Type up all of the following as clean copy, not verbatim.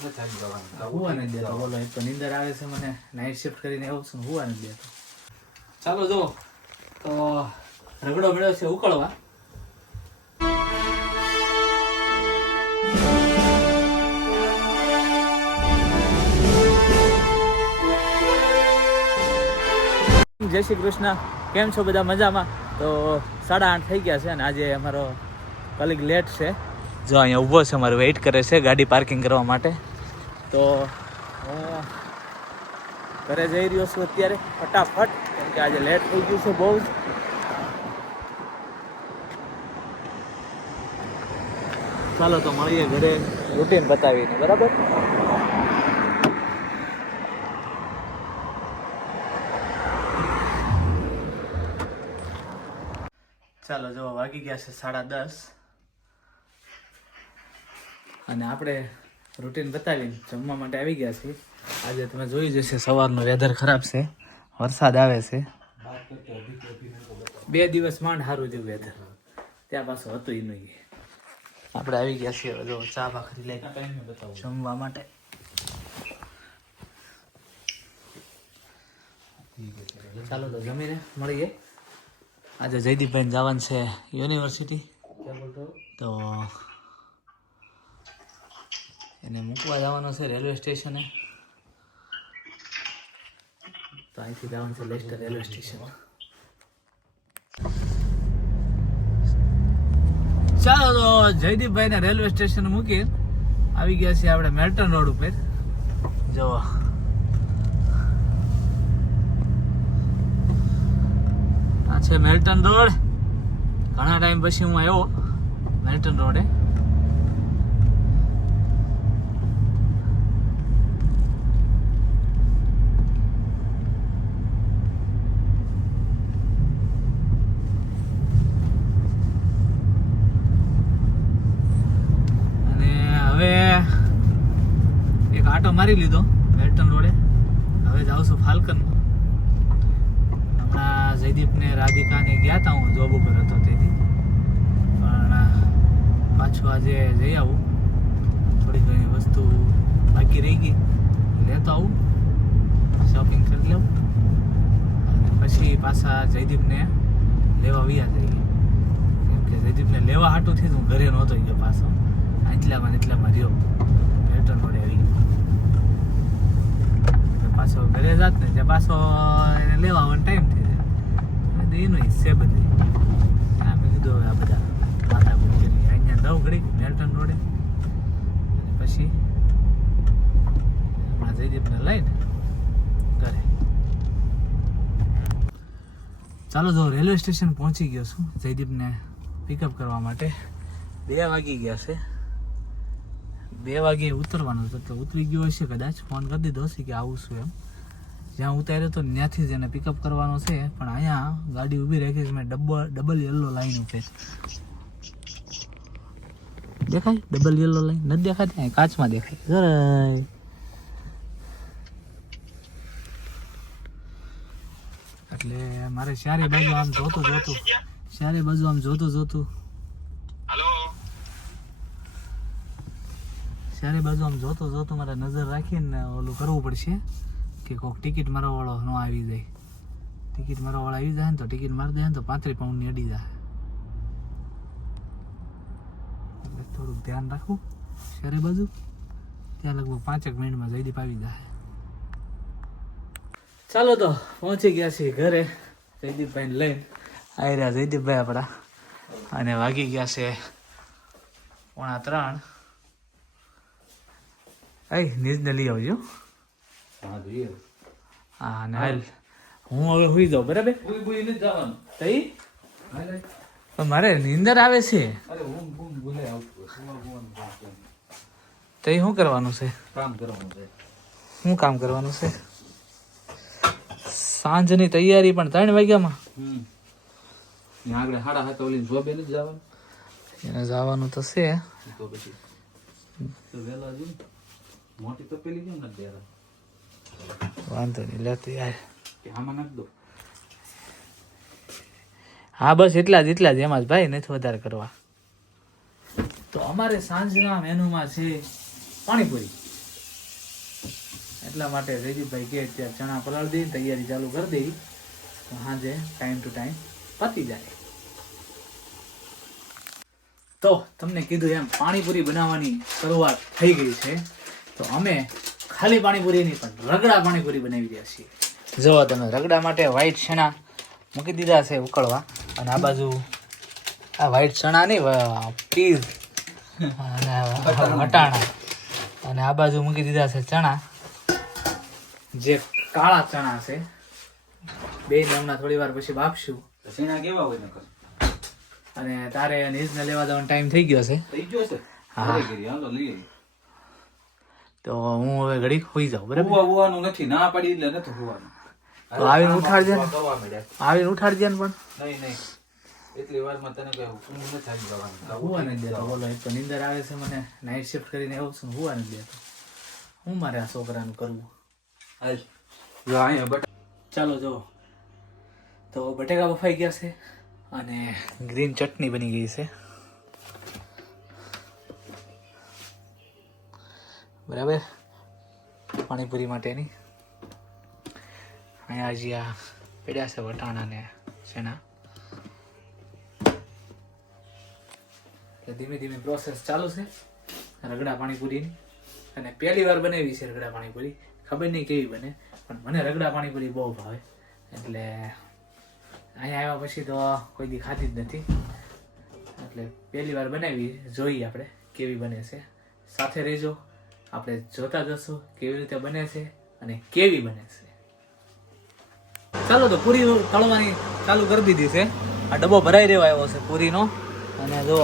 હુવા નથી દેતો. બોલો, એક તો નીંદર આવે છે મને, નાઇટ શિફ્ટ કરીને આવું છું, હુવા નથી દેતો. ચાલો જો તો રગડો મળ્યો છે ઉકળવા. જય શ્રી કૃષ્ણ, કેમ છો બધા? મજામાં? તો 8:30 થઈ ગયા છે અને આજે અમારો કલીગ લેટ છે. જો અહીંયા ઊભો છે, અમારે વેઇટ કરે છે ગાડી પાર્કિંગ કરવા માટે. તો હું ઘરે જઈ રહ્યો છું અત્યારે ફટાફટ, કેમ કે આજે લેટ થઈ ગયું છે બહુ જ. ચાલો તો મળીએ ઘરે રૂટીન બતાવીને, બરાબર? ચાલો જો વાગી ગયા છે 10:30 અને આપણે રૂટીન બતાવીને જમવા માટે આવી ગયા છીએ. આજે તમે જોઈ જશે સવારનો વેધર ખરાબ છે, વરસાદ આવે છે. 2 દિવસ માંડ સારું છે વેધર, ત્યાં પાછું હતું એ નહીં. આપણે આવી ગયા છીએ જો ચા ભાખરી લઈ જમવા માટે. ચાલો તો જમીને મળીએ. આજે જયદીપભાઈને જવાનું છે યુનિવર્સિટી, તો એને મૂકવા જવાનો છે રેલવે સ્ટેશને. તો અહીંથી જવાનું છે લેસ્ટર રેલવે સ્ટેશન. ચાલો તો જયદીપભાઈને રેલવે સ્ટેશન મૂકી આવી ગયા છીએ આપણે મેલ્ટન રોડ ઉપર. જો આ છે મેલ્ટન રોડ. ઘણા ટાઈમ પછી હું આવ્યો મેલ્ટન રોડે. એક આટો મારી લીધો મેલ્ટન રોડે. હવે જાઉં છું ફાલ્કનમાં. હમણાં જયદીપને રાધિકાને ગયા હતા, હું જોબ ઉપર હતો તેથી, પણ પાછું આજે જઈ આવું. થોડી ઘણી વસ્તુ બાકી રહી ગઈ, લેતો આવું, શોપિંગ કરી લઉં અને પછી પાછા જયદીપને લેવા વ્યા જઈએ. કેમ કે જયદીપને લેવા હાટુંથી જ હું ઘરે નહોતો ગયો પાછો, એટલામાં રહ્યો મેલ્ટન રોડે આવી ગયો. પાછો ઘરે જાત ને ત્યાં પાછો એને લેવા આવવાનો ટાઈમ થઈ જાય. એનો હિસ્સે બધી મેં કીધું આ બધા માથા મૂકેલી અહીંયા દવ ઘડી મેલ્ટન રોડે અને પછી હમણાં જયદીપને લઈને ઘરે. ચાલો જો રેલવે સ્ટેશન પહોંચી ગયો છું જયદીપને પિકઅપ કરવા માટે. 2 વાગી ગયા છે. 2 વાગે ઉતરવાનું હતું, તો ઉતરી ગયો હશે કદાચ. ફોન કરી દીધો હશે કે આવું છું એમ. જ્યાં ઉતાર્યો તો ત્યાંથી જ એને પિકઅપ કરવાનો છે, પણ અહીંયા ગાડી ઊભી રાખી છે મેં ડબલ યલો લાઈન ઉપર. દેખાય ડબલ યલો લાઈન? નથી દેખાતી? અહીં કાચમાં દેખાય જરાય. એટલે મારે ચારે બાજુ આમ જોતું મારે નજર રાખીને ઓલું કરવું પડશે કે કોઈક ટિકિટ મારા વાળો ન આવી જાય. ટિકિટ મારા વાળો આવી જાય ને તો ટિકિટ મારી દે ને તો 35 પાઉન્ડની અડી જાય. એટલે થોડુંક ધ્યાન રાખવું ચારે બાજુ. ત્યાં લગભગ 5 મિનિટમાં જયદીપ આવી જાય. ચાલો તો પહોંચી ગયા છીએ ઘરે જયદીપભાઈને લઈને. આવી રહ્યા જયદીપભાઈ આપણા, અને વાગી ગયા છે 2:45. નીચને લઈ આવજો. હા ને હાલ હું હવે સુઈ જાઉં, બરાબર? પણ મારે નીંદર આવે છે. તઈ શું કરવાનું છે? શું કામ કરવાનું છે? સાંજની તૈયારી પણ 3 વાગ્યામાં. એને જવાનું તો છે. વાંધો નહીં, લેતો યાર. હા બસ એટલા જ એમાં જ ભાઈ, નથી વધારે કરવા. તો અમારે સાંજના મેનુમાં છે પાણીપુરી. એટલા માટે જયદીપભાઈ કહે ત્યાં ચણા પલાળી દઈ તૈયારી ચાલુ કરી દઈ તો સાંજે ટાઈમ ટુ ટાઈમ પતી જાય. તો તમને કીધું એમ પાણીપુરી બનાવવાની શરૂઆત થઈ ગઈ છે. તો અમે ખાલી પાણીપુરી નહીં પણ રગડા પાણીપુરી બનાવી રહ્યા છીએ. જો તમે રગડા માટે વ્હાઈટ ચણા મૂકી દીધા છે ઉકળવા, અને આ બાજુ આ વ્હાઈટ ચણા નહીં પીઝ અને વટાણા, અને આ બાજુ મૂકી દીધા છે ચણા જે કાળા ચણા છે. બેને હમણાં થોડી વાર પછી બાફશું. ચણા કેવા હોય નકર? અને તારે નીઝને લેવા જવાનો ટાઈમ થઈ ગયો છે. થઈ ગયો છે? હા. હાલો લઈએ. તો હું હવે ઘડીક હોઈ જાઉં. બરાબર? હોવાનું નથી, ના પડી એટલે નથી હોવાનું. તો આવીને ઉઠાડજે ને. કરવા મળ્યા. આવીને ઉઠાડજે ને પણ. નહીં એટલી વારમાં તને કઈ ઊંઘ નથી આવી જવાનું. હુવા નથી દેતો. બોલો, એક તો નીંદર આવે છે મને, નાઇટ શિફ્ટ કરીને આવ્યો છું, હુવા નથી દેતો. હું મારે આ છોકરાનું કરવું. હાલ જો અહીંયા ચાલો જો તો બટેકા બફાઈ ગયા છે અને ગ્રીન ચટણી બની ગઈ છે. બરાબર, પાણીપુરી માટેની. અહીંયા હજી આ પડ્યા છે વટાણા ને ચણા. ધીમે ધીમે પ્રોસેસ ચાલુ છે રગડા પાણીપુરીની. અને પહેલી વાર બનાવી છે રગડા પાણીપુરી. ખબર નહીં કેવી બને, પણ મને રગડા પાણીપુરી બહુ ભાવે. એટલે અહીંયા આવ્યા પછી તો કોઈ દી ખાધી જ નથી, એટલે પહેલી વાર બનાવી. જોઈએ આપણે કેવી બને છે. સાથે રહેજો, આપણે જોતા જશું કેવી રીતે બને છે અને કેવી બને છે. ચાલો તો પૂરી તળવાની ચાલુ કરી દીધી છે. આ ડબ્બો ભરાઈ રહ્યો આવ્યો છે પૂરીનો, અને જો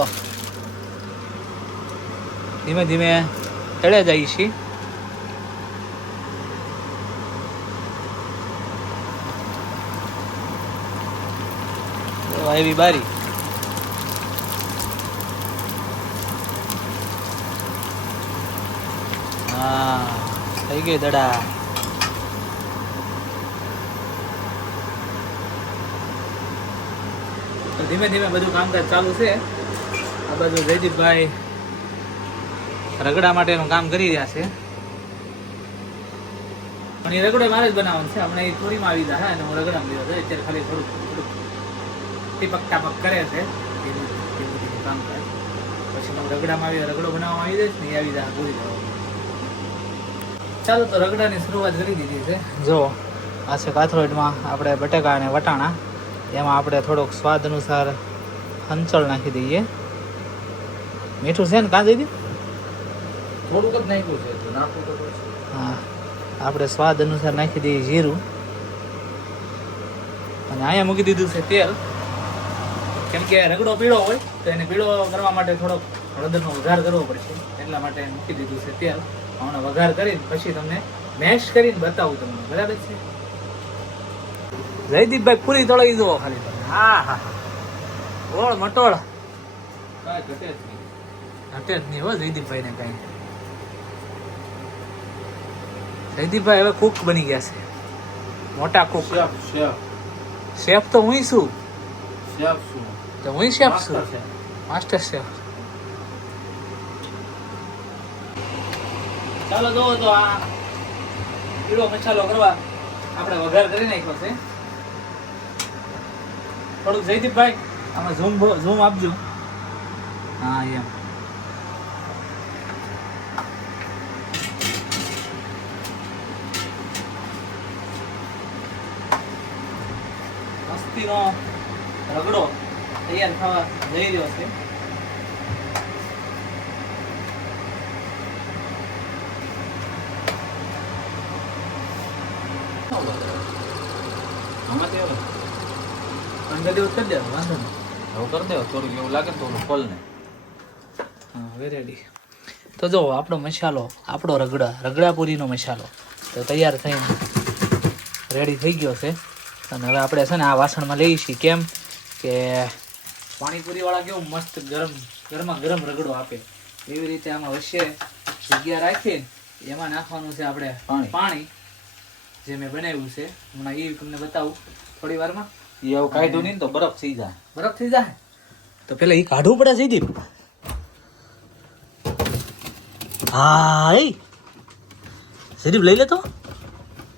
ધીમે ધીમે તળે જાય છે. એવી બારી. હા, થઈ ગઈ દડા. તો ધીમે ધીમે બધું કામકાજ ચાલુ છે. આ બાજુ જયદીપભાઈ રગડા માટેનું કામ કરી રહ્યા છે. પણ એ રગડો મારે જ બનાવવાનું છે. હમણાં એ પૂરીમાં આવી જાય અને હું રગડામાં લીધો છે. અત્યારે ખાલી થોડુંક ટીપક ટાપક કરે છે કામકાજ. પછી હું રગડામાં આવી રગડો બનાવવામાં આવી જઈશ ને, એ આવી જાય પૂરી થવા. ચાલો તો રગડાની શરૂઆત કરી દીધી છે. જો આ છે કાથરોઈડમાં આપણે બટેકા અને વટાણા. એમાં આપણે થોડોક સ્વાદ અનુસાર હંચળ નાખી દઈએ. મીઠું છે ને કાં દીધી? થોડુંક જ નાખ્યું છે તો નાખવું તો પડશે. હા, આપણે સ્વાદ અનુસાર નાખી દઈએ જીરું. અને અહીંયા મૂકી દીધું છે તેલ. કેમ કે રગડો પીળો હોય તો એને પીળો કરવા માટે થોડોક હળદરનો વઘાર કરવો પડશે. એટલા માટે મૂકી દીધું છે તેલ. હમણાં વઘાર કરીને પછી તમને મેશ કરીને બતાવું તમને. બરાબર છે? જયદીપભાઈ પૂરી તળાવી દો ખાલી તમે. હા હા હા, ઓળ મટોળ કાંઈ ઘટે જ નહીં. ઘટે જ નહીં હો જયદીપભાઈને કાંઈ. જયદીપભાઈ હવે કુક બની ગયા છે, મોટા કુક. શેફ તો હું છું. શેફ શું? તો હું શેફ છું, માસ્ટર શેફ. ચાલો જો તો આ પીળો મસાલો કરવા આપણે વઘાર કરી નાખ્યો છે. થોડુંક જયદીપભાઈ આમાં ઝૂમ આપજો. હા એમ. મસ્તીનો રગડો તૈયાર થવા જઈ રહ્યો છે. આમાંથી હવે અંગડી કરી દેવા વાંધો નહીં. હવે કરી દેવો. થોડુંક એવું લાગે ને તો ખોલ ને. હા, હવે રેડી. તો જો આપણો મસાલો, આપણો રગડાપુરીનો મસાલો તો તૈયાર થઈને રેડી થઈ ગયો છે. અને હવે આપણે છે ને આ વાસણમાં લઈએ છીએ. કેમ કે પાણીપુરીવાળા કેવું મસ્ત ગરમા ગરમ રગડો આપે, એવી રીતે આમાં વચ્ચે જગ્યા રાખીને એમાં નાખવાનું છે આપણે પાણી જે મેં બનાવ્યું છે. હમણાં એ તમને બતાવું થોડી વારમાં. એ હવે કાઢ્યું નહીં તો બરફ થઈ જાય. બરફ થઈ જાય તો પેલા એ કાઢવું પડે જયદીપ. હા જયદીપ લઈ લે તો.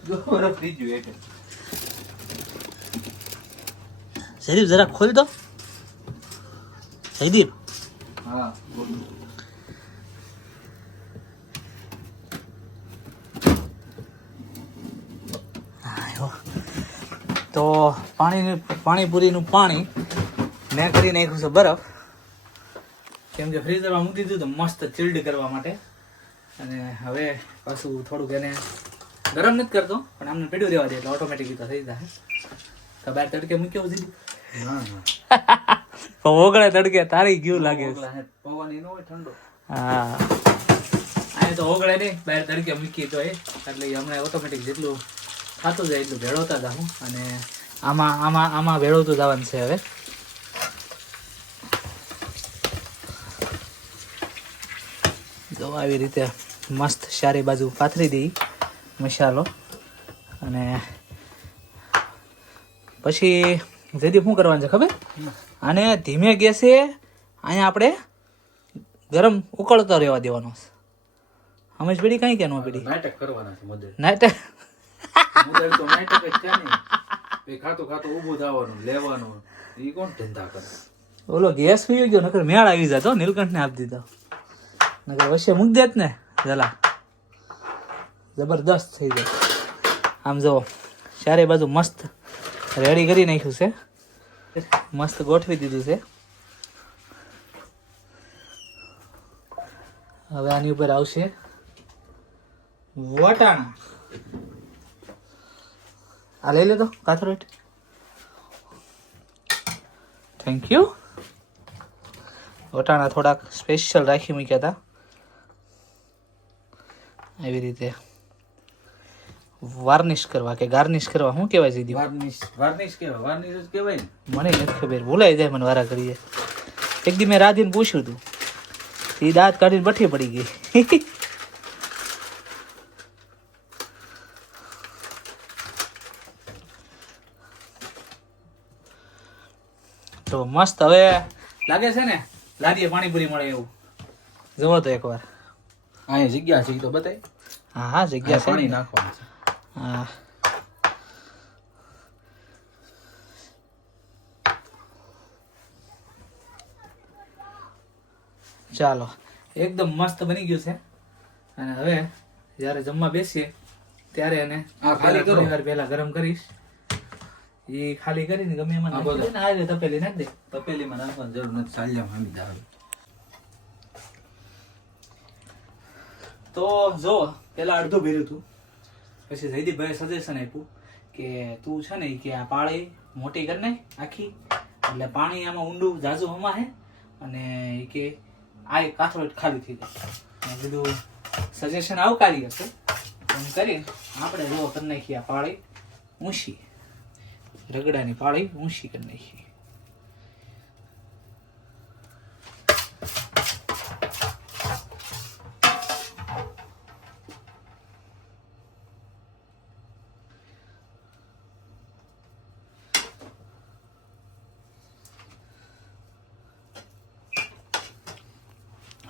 બરફ થઈ ગયું એક. જયદીપ જરા ખોલ દો. જયદીપ હા બોલ. તો પાણીપુરીનું પાણી મેં કરી નાખ્યું છે બરફ, કેમ કે ફ્રીઝરમાં મૂકી દીધું તો મસ્ત ચિલ્ડ કરવા માટે. અને હવે પાછું થોડુંક એને ગરમ નથી કરતો, પણ આમને પીડ્યું રહેવા દે એટલે ઓટોમેટિક તો થઈ જાય. તો બહાર તડકે મૂક્યો દીધું ના ના ઓગળે તડકે તારી ગયું લાગે છે. પવન એનો હોય ઠંડો. હા આ તો ઓગળે નહીં, બહાર તડકે મૂકી તો એટલે હમણાં ઓટોમેટિક જેટલું ખાતું જાય એટલું ભેળવતા જાઉં. અને આમાં ભેળવતું જવાનું છે હવે. જો આવી રીતે મસ્ત ચારે બાજુ પાથરી દઈ મસાલો. અને પછી જેથી શું કરવાનું છે ખબર? આને ધીમે ગેસે અહીંયા આપણે ગરમ ઉકળતો રહેવા દેવાનો છે. સમજ પડી કઈ કે ન પડી? નાટક કરવાના છે મદદ. નાટક મદદ તો નાટક જ છે ને. એ ખાતું ઊભું થવાનું લેવાનું. એ કોણ ધંધા કરે? ઓલો ગેસ પી ગયો નકર મેળ આવી જતો. નીલકંઠને આપી દીધો નકર વચ્ચે મૂકી દેત ને જલા જબરદસ્ત થઈ જાય. આમ જો ચારે બાજુ મસ્ત રેડી કરી નાખ્યું છે, મસ્ત ગોઠવી દીધું છે. હવે આની ઉપર આવશે વટાણા. આ લઈ લેતો કાથરોટ. Thank you. વટાણા થોડાક સ્પેશિયલ રાખી મૂક્યા હતા. આવી રીતે વાર્નિશ કરવા કે ગાર્નિશ કરવા શું કહેવાય છે? વાર્નિશ કહેવાય. વાર્નિશ જ કહેવાય ને. મને નથી ખબર, ભૂલાઈ જાય મને વારા કરીએ. એક દી મેં રાધીને પૂછ્યું હતું, એ દાંત કાઢીને બઠી પડી ગઈ. તો મસ્ત હવે લાગે છે ને લાદીએ પાણીપુરી મળે એવું. જવો તો એકવાર. અહીંયા જગ્યા છે એ તો બતાય. હા હા જગ્યા છે. પાણી નાખવાનું છે. હા ચાલો એકદમ મસ્ત બની ગયું છે. અને હવે જ્યારે જમવા બેસીએ ત્યારે એને ખાલી કરો. થોડી વાર પહેલા ગરમ કરીશ. એ ખાલી કરીને ગમે એમાં આ બધું. નાખી દે ને, આ રીતે તપેલી નાખી દે. તપેલીમાં નાખવાની જરૂર નથી. સાલિયામાં હામી દાળ. તો જો પેલા અડધું ભર્યું હતું, પછી જયદીપભાઈએ સજેશન આપ્યું કે તું છે ને કે આ પાળી મોટી કરી નાખ આખી, એટલે પાણી આમાં ઊંડું ઝાઝું હમાહે અને ઈ કે આ એક કાથરોટ ખાલી થઈ જાય. મેં કીધું સજેશન આવકારી હશે. એમ કરી આપણે જો કરી નાખીએ આ પાળી ઊંચી, રગડાની પાળી ઊંચી કરી નાખીએ.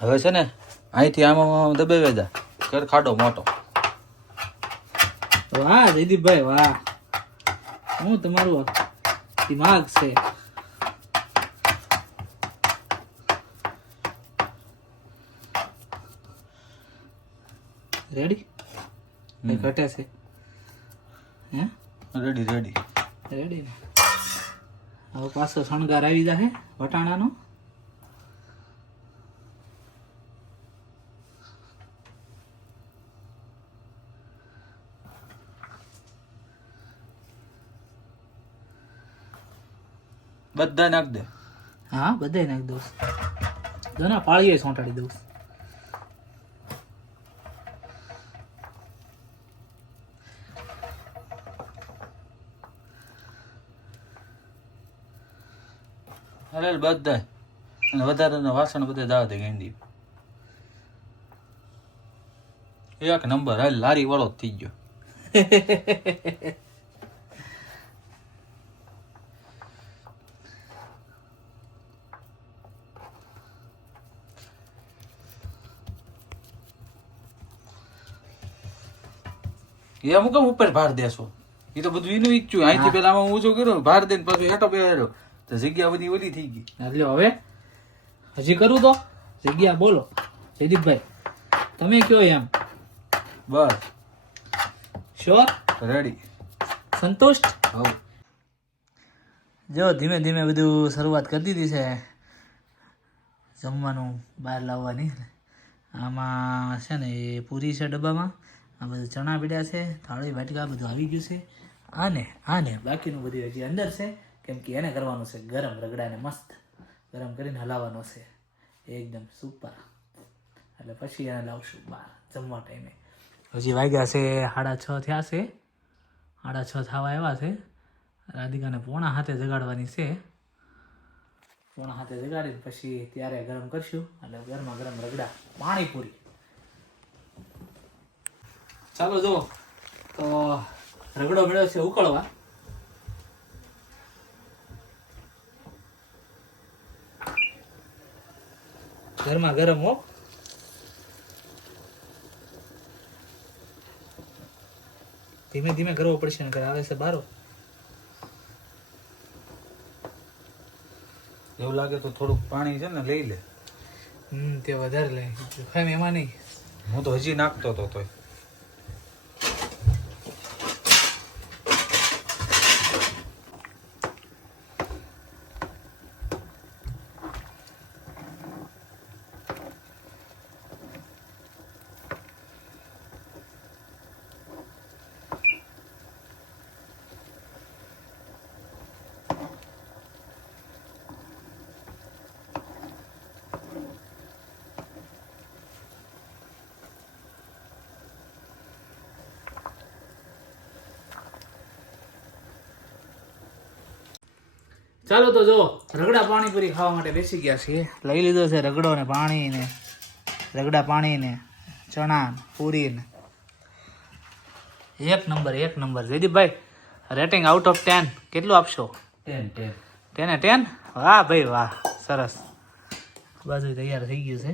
હવે છે ને અહીંથી આમાં દબાવી દે. કર ખાડો મોટો. વાહ જયદીપભાઈ વાહ, હું તમારું દિમાગ છે. રેડી ઘટે છે હે? રેડી રેડી ને હવે પાછો શણગાર આવી જશે વટાણાનો. બધા નાખ દે. હા બધાય નાખી દઉં. ના પાળીએ સોંટાડી દઉં. અરે બધા અને વધારાના વાસણ બધા દાવ દે ગેંડી. એક નંબર. હાલ લારી વાળો જ થઈ ગયો. એ અમુક ઉપર ભાર દેશો એ તો બધું એનું ઈચ્છું અહીંથી પેલા આમાં ઊંચો કર્યો ભાર દઈને પાછું હેઠો બેહાડ્યો તો જગ્યા બધી ઓલી થઈ ગઈ. એટલે હવે હજી કરું તો જગ્યા બોલો જયદીપભાઈ તમે કયો એમ બસ શ્યોર રેડી. સંતુષ્ટ હવ જો ધીમે ધીમે બધું શરૂઆત કરી દીધી છે જમવાનું બહાર લાવવાની. આમાં છે ને એ પૂરી છે ડબ્બામાં, આ બધું ચણા પીડ્યા છે, થાળી વાટકા બધું આવી ગયું છે. આને બાકીનું બધું હજી અંદર છે, કેમ કે એને કરવાનું છે ગરમ, રગડાને મસ્ત ગરમ કરીને હલાવવાનો છે એકદમ સુપર. એટલે પછી એને લાવશું બહાર જમવા ટાઈમે. હજી વાગ્યા છે 6:30 થયા છે, 6:30 થવા આવ્યા છે. રાધિકાને 6:45 જગાડવાની છે. 6:45 જગાડીને પછી ત્યારે ગરમ કરશું એટલે ગરમા ગરમ રગડા પાણીપુરી. ચાલો જો તો રગડો મેળવ્યો છે ઉકળવા. ગરમા ગરમ હો. ધીમે ધીમે કરવો પડશે નકર આવે છે બારો. એવું લાગે તો થોડુંક પાણી છે ને લઈ લે. તે વધારે લે ખાય એમાં નહીં. હું તો હજી નાખતો હતો તોય. ચાલો તો જો રગડા પાણીપુરી ખાવા માટે બેસી ગયા છીએ. લઈ લીધો છે રગડો ને પાણી ને રગડા પાણી ને ચણા પૂરી ને એક નંબર. જયદીપભાઈ રેટિંગ આઉટ ઓફ 10 કેટલું આપશો? 10 10 વાહ ભાઈ વાહ, સરસ. બાજુ તૈયાર થઈ ગયું છે.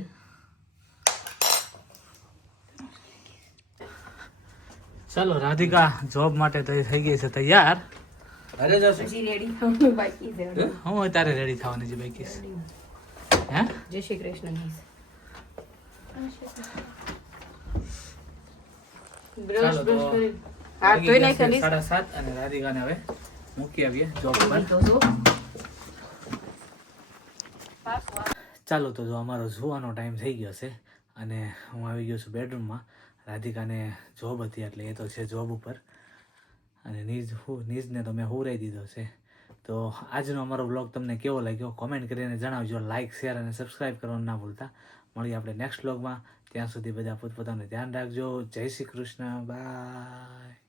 ચાલો રાધિકા જોબ માટે થઈ ગઈ છે તૈયાર. અરે જશે હજી રેડી થવાનું બાકી છે. હું તારે રેડી થવાની છે બાકી હે. જય શ્રી કૃષ્ણ. બ્રશ ચાલો તો બ્રશ કરી હાથ ધોઈ નાખ્યા લીસ 7:30 અને રાધિકાને હવે મૂકી આવીએ જોબ પર. તો જો ચાલો તો જો અમારો જોવાનો ટાઈમ થઈ ગયો છે અને હું આવી ગયો છું બેડરૂમમાં. રાધિકાને જોબ હતી એટલે એ તો છે જોબ ઉપર અને નીજને તો મેં હુરાઈ દીધો છે. તો આજનો અમારો બ્લોગ તમને કેવો લાગ્યો કોમેન્ટ કરીને જણાવજો. લાઇક શેર અને સબસ્ક્રાઈબ કરવાનું ના ભૂલતા. મળીએ આપણે નેક્સ્ટ બ્લોગમાં. ત્યાં સુધી બધા પોતપોતાનું ધ્યાન રાખજો. જય શ્રી કૃષ્ણ. બાય.